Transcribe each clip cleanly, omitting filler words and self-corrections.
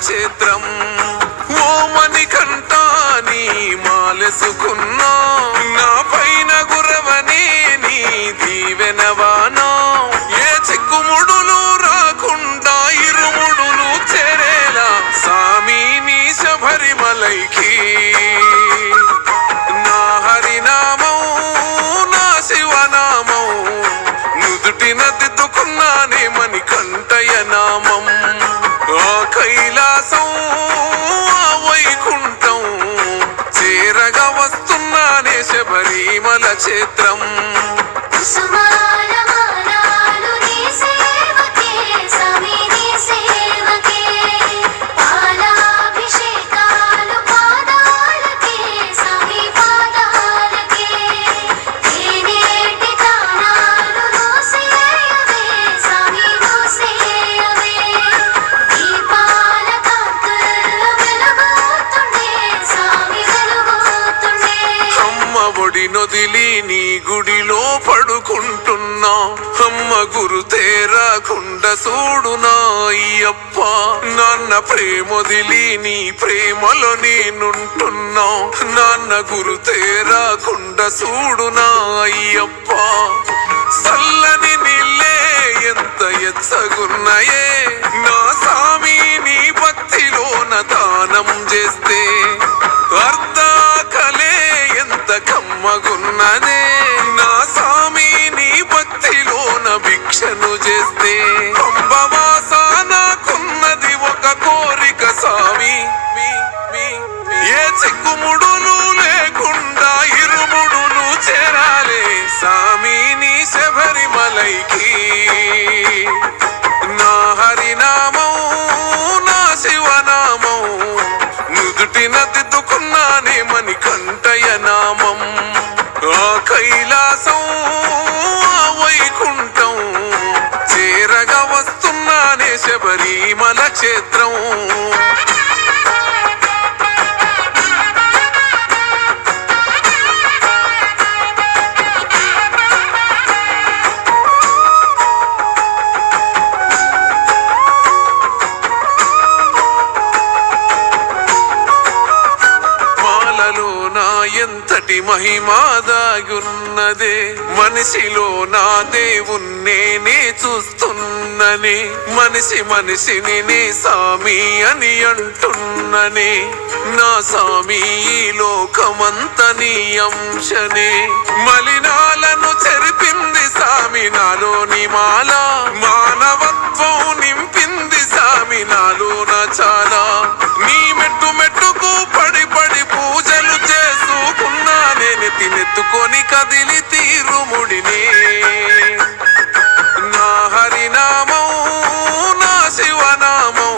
క్షేత్రం. ఓ మణికంఠ నీ మాలెసుకున్నా, నా పైన గురవనే నీ దీవెనవానా. ఏ చిక్కుముడులు రాకుండా ఇరుముడులు చేరేలా సామి నీ శబరిమలైకి. నా హరినామం నా శివనామం నుదుటిన దిద్దుకున్నానే మణికంఠయ నామం. ఆ కైలాసం ఆ వైకుంఠం చేరగా వస్తున్నానే శబరిమల క్షేత్రం. నొదిలి నీ గుడిలో పడుకుంటున్నా, అమ్మ గురు తేరాకుండా చూడునా అయ్యప్ప. నాన్న ప్రేమొదిలి నీ ప్రేమలో నేనుంటున్నా, నాన్న గురు తేరాకుండా చూడునా అయ్యప్ప. చల్లని నీళ్ళే ఎంత ఎచ్చగున్నాయే నా సామి నీ భక్తిలోన దానం చేస్తే. అర్ధాకలే ఎంత కమ్మగున్నదే నా సామి నీ భక్తిలోన భిక్షను చేస్తే. పంబవాస నాకున్నది ఒక కోరిక సామి, ఏ చిక్కుముడులు లేకుండా ఇరుముడులు చేరాలే సామి నీ శబరిమలైకి. నా హరినామం నా శివనామం నుదుటిన దిద్దుకున్నానే మణికంఠయ నామం. ఆ కైలాసం ఆ వైకుంఠం చేరగా వస్తున్నానే శబరిమల క్షేత్రం. ఎంతటి మహిమాదాగున్నదే మనిషిలో నా దేవుణ్ణే చూస్తున్ననే. మనిషి మనిషిని నే సామి అని అంటున్ననే. నా సామి ఈ లోకమంత నీ అంశనే. మలినాలను చెరిపింది సామి నాలోని మాల, మానవత్వం నింపింది సామి నాలోన చాలా. నీ మెట్టు మెట్టుకు పడి పడి పూజలు చేసుకున్నానే, నెత్తినెత్తుకొని కదిలి తీరుముడినే. నా హరినామం నా శివనామం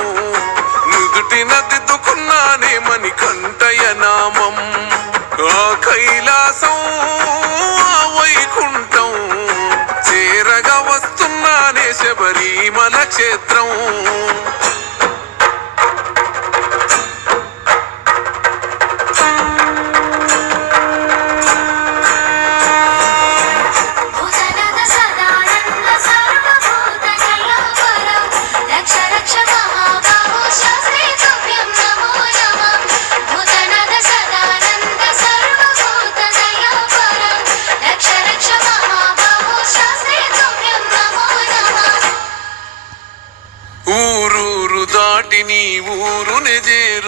నుదుటిన దిద్దుకున్నానే మణికంఠయ నామం. ఆ కైలాసం ఆ వైకుంఠం చేరగా వస్తున్నానే శబరిమల క్షేత్రం. ఊరూరు దాటి నీ ఊరునే చేరు